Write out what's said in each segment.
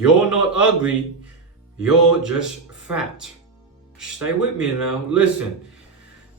You're not ugly, you're just fat. Stay with me now. Listen,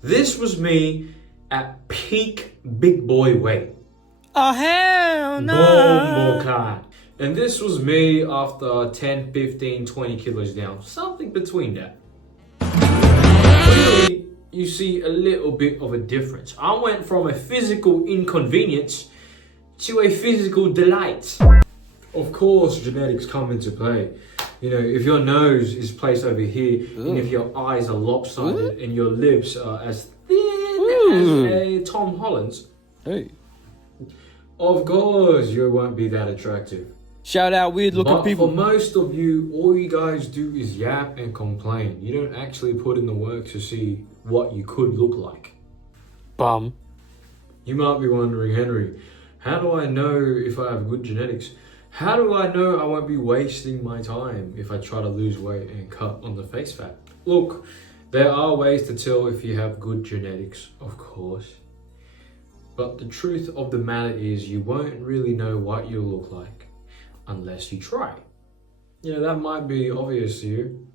this was me at peak big boy weight. Oh, hell no. Bombo. And this was me after 10, 15, 20 kilos down. Something between that. Clearly, you see a little bit of a difference. I went from a physical inconvenience to a physical delight. Of course, genetics come into play. You know, if your nose is placed over here, and if your eyes are lopsided, and your lips are as thin as a Tom Holland's, Hey. of course you won't be that attractive. Shout out weird looking But people. for most of you, all you guys do is yap and complain. You don't actually put in the work to see what you could look like. Bum. You might be wondering, Henry, how do I know if I have good genetics? How do I know I won't be wasting my time if I try to lose weight and cut on the face fat? Look, there are ways to tell if you have good genetics, of course. But the truth of the matter is you won't really know what you look like unless you try. You know, that might be obvious to you,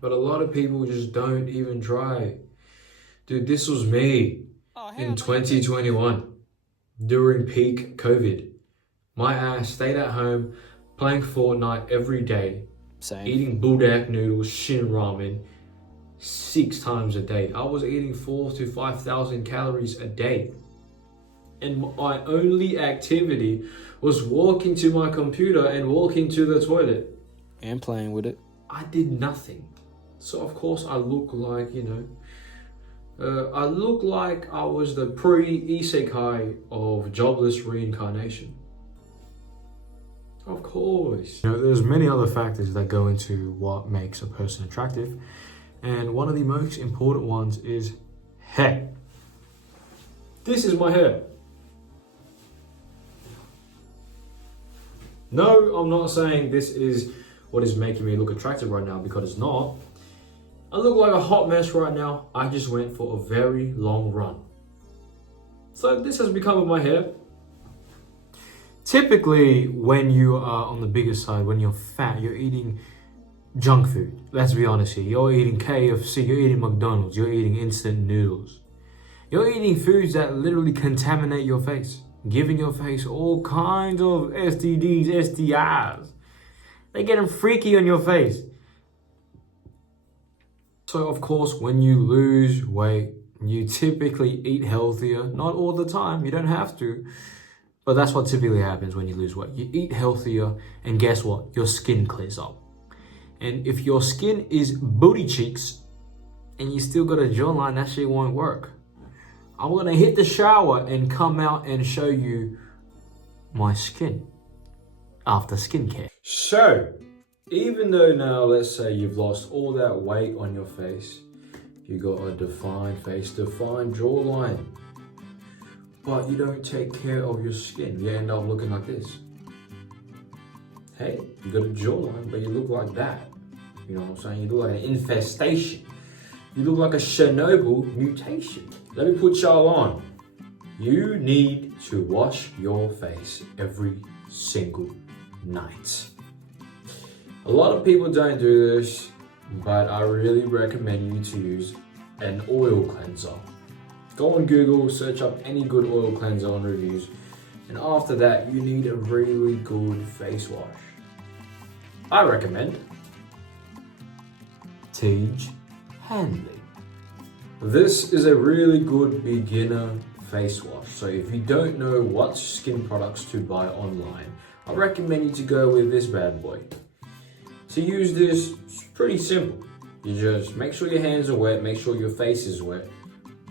but a lot of people just don't even try. Dude, this was me in 2021 during peak COVID. My ass stayed at home playing Fortnite every day, Same. eating buldak noodles, shin ramen 6 times a day. I was eating 4,000 to 5,000 calories a day. And my only activity was walking to my computer and walking to the toilet. And playing with it. I did nothing. So of course I look like, I look like I was the pre-isekai of jobless reincarnation. Of course. You know, there's many other factors that go into what makes a person attractive. And one of the most important ones is hair. This is my hair. No, I'm not saying this is what is making me look attractive right now, because it's not. I look like a hot mess right now. I just went for a very long run. So this has become my hair. Typically, when you are on the bigger side, when you're fat, you're eating junk food. Let's be honest here. You're eating KFC, you're eating McDonald's, you're eating instant noodles. You're eating foods that literally contaminate your face, giving your face all kinds of STDs, STIs. They're getting freaky on your face. So of course, when you lose weight, you typically eat healthier. Not all the time, you don't have to. But that's what typically happens when you lose weight. You eat healthier, and guess what? Your skin clears up. And if your skin is booty cheeks, and you still got a jawline, that shit won't work. I'm gonna hit the shower and come out and show you my skin after skincare. So, even though now, let's say you've lost all that weight on your face, you got a defined face, defined jawline, but you don't take care of your skin, you end up looking like this. Hey, you got a jawline, but you look like that. You know what I'm saying? You look like an infestation. You look like a Chernobyl mutation. Let me put y'all on. You need to wash your face every single night. A lot of people don't do this, but I really recommend you to use an oil cleanser. Go on Google, search up any good oil cleanser on reviews, and after that, you need a really good face wash. I recommend Tage Hanley. This is a really good beginner face wash. So if you don't know what skin products to buy online, I recommend you to go with this bad boy. To use this, it's pretty simple. You just make sure your hands are wet, make sure your face is wet.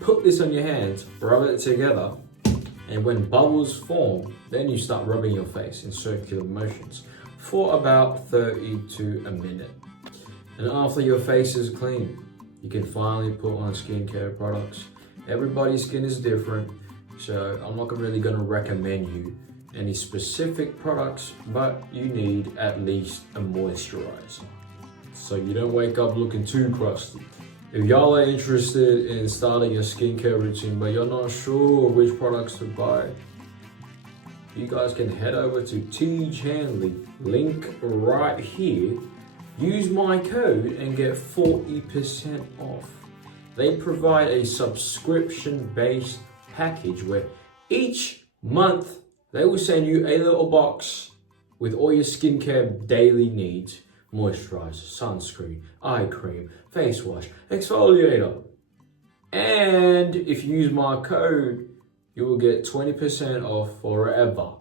Put this on your hands, rub it together, and when bubbles form, then you start rubbing your face in circular motions for about 30 to a minute. And after your face is clean, you can finally put on skincare products. Everybody's skin is different, so I'm not really gonna recommend you any specific products, but you need at least a moisturizer, so you don't wake up looking too crusty. If y'all are interested in starting a skincare routine, but you're not sure which products to buy, you guys can head over to T Chanley, link right here. Use my code and get 40% off. They provide a subscription-based package where each month they will send you a little box with all your skincare daily needs: moisturizer, sunscreen, eye cream, face wash, exfoliator. And if you use my code, you will get 20% off forever.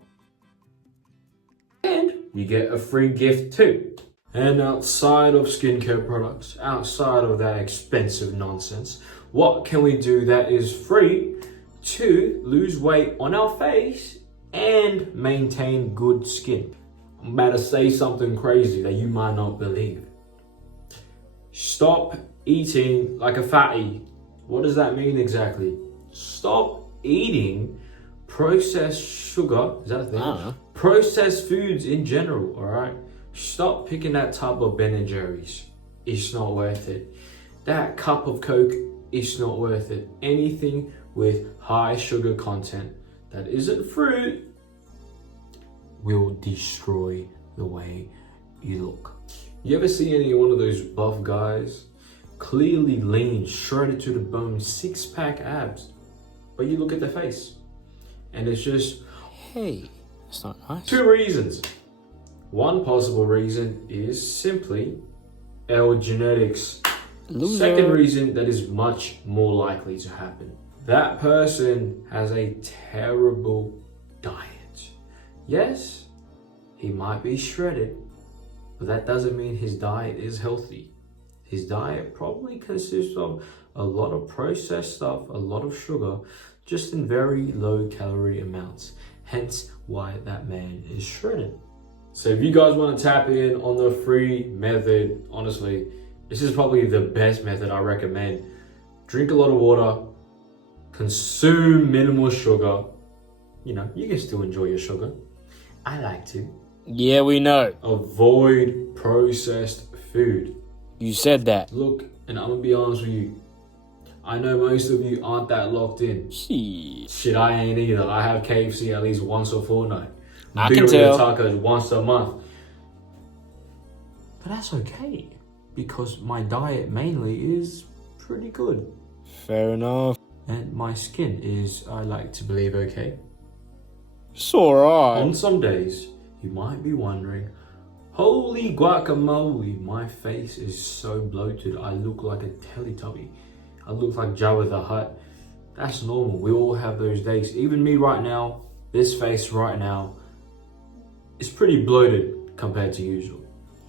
And you get a free gift too. And outside of skincare products, outside of that expensive nonsense, what can we do that is free to lose weight on our face and maintain good skin? I'm about to say something crazy that you might not believe. Stop eating like a fatty. What does that mean exactly? Stop eating processed sugar. Is that a thing? I don't know. Processed foods in general, alright? Stop picking that tub of Ben & Jerry's. It's not worth it. That cup of Coke, it's not worth it. Anything with high sugar content that isn't fruit will destroy the way you look. You ever see any one of those buff guys? Clearly lean, shredded to the bone, six-pack abs. But you look at their face and it's just Hey, that's not nice. two reasons. One possible reason is simply L genetics. Loser. Second reason that is much more likely to happen. That person has a terrible diet. Yes, he might be shredded, but that doesn't mean his diet is healthy. His diet probably consists of a lot of processed stuff, a lot of sugar, just in very low calorie amounts. Hence why that man is shredded. So if you guys want to tap in on the free method, honestly, this is probably the best method I recommend. Drink a lot of water, consume minimal sugar. You know, you can still enjoy your sugar. I like to. Yeah, we know. Avoid processed food. You said that. Look, and I'm gonna be honest with you. I know most of you aren't that locked in. Shit, I ain't either. I have KFC at least once a fortnight. I can tell. Tacos once a month. But that's okay, because my diet mainly is pretty good. Fair enough. And my skin is, I like to believe, okay. It's alright. On some days, you might be wondering, holy guacamole, my face is so bloated, I look like a Teletubby. I look like Jabba the Hutt. That's normal, we all have those days. Even me right now, this face right now, is pretty bloated compared to usual.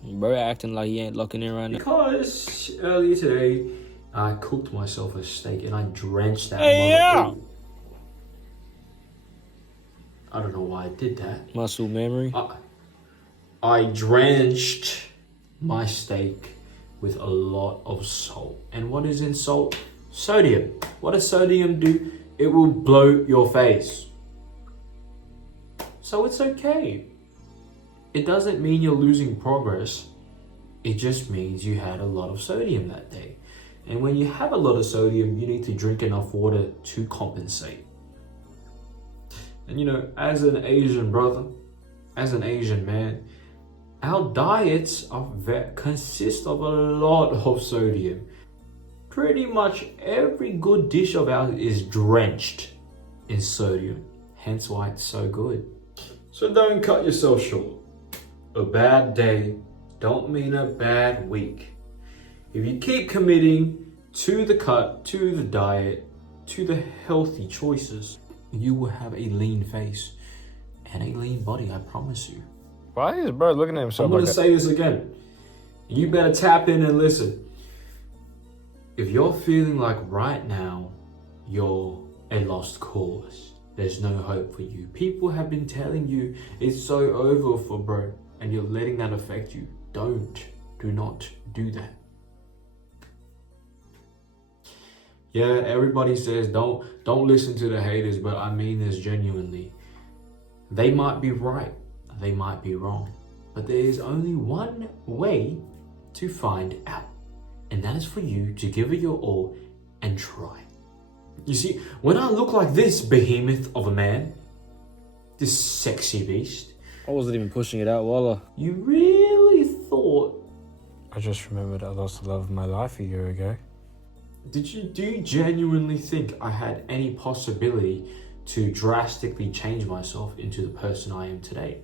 Bro acting like he ain't looking in right now. Because earlier today, I cooked myself a steak and I drenched that Hey, yeah. motherfucker. I don't know why I did that. Muscle memory. I drenched my steak with a lot of salt. And what is in salt? Sodium. What does sodium do? It will bloat your face. So it's okay. It doesn't mean you're losing progress. It just means you had a lot of sodium that day. And when you have a lot of sodium, you need to drink enough water to compensate. And you know, as an Asian brother, as an Asian man, our diets consist of a lot of sodium. Pretty much every good dish of ours is drenched in sodium. Hence why it's so good. So don't cut yourself short. A bad day don't mean a bad week. If you keep committing to the cut, to the diet, to the healthy choices, you will have a lean face and a lean body, I promise you. Why is bro looking at himself I'm gonna say this again. You better tap in and listen. If you're feeling like right now you're a lost cause, there's no hope for you. People have been telling you it's so over for bro, and you're letting that affect you. Do not do that. Yeah, everybody says don't listen to the haters, but I mean this genuinely. They might be right, they might be wrong, but there is only one way to find out, and that is for you to give it your all and try. You see, when I look like this behemoth of a man, This sexy beast. I wasn't even pushing it out, Walla. You really thought... I just remembered I lost the love of my life a year ago. Do you genuinely think I had any possibility to drastically change myself into the person I am today?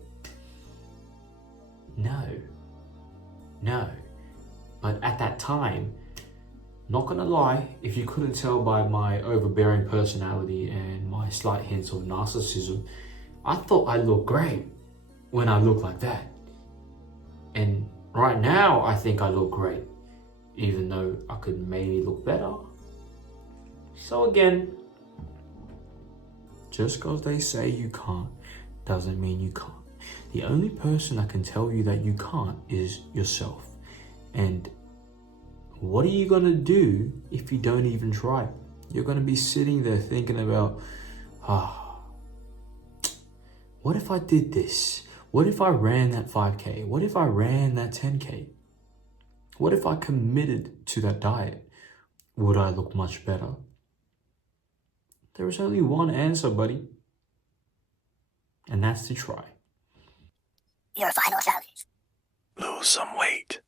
No. But at that time, not gonna lie, if you couldn't tell by my overbearing personality and my slight hints of narcissism, I thought I looked great when I looked like that. And right now, I think I look great, even though I could maybe look better. So again, just because they say you can't, doesn't mean you can't. The only person that can tell you that you can't is yourself. And what are you gonna do if you don't even try? You're gonna be sitting there thinking about, what if I did this? What if I ran that 5K? What if I ran that 10K? What if I committed to that diet? Would I look much better? There is only one answer, buddy. And that's to try. Your final challenge. Lose some weight.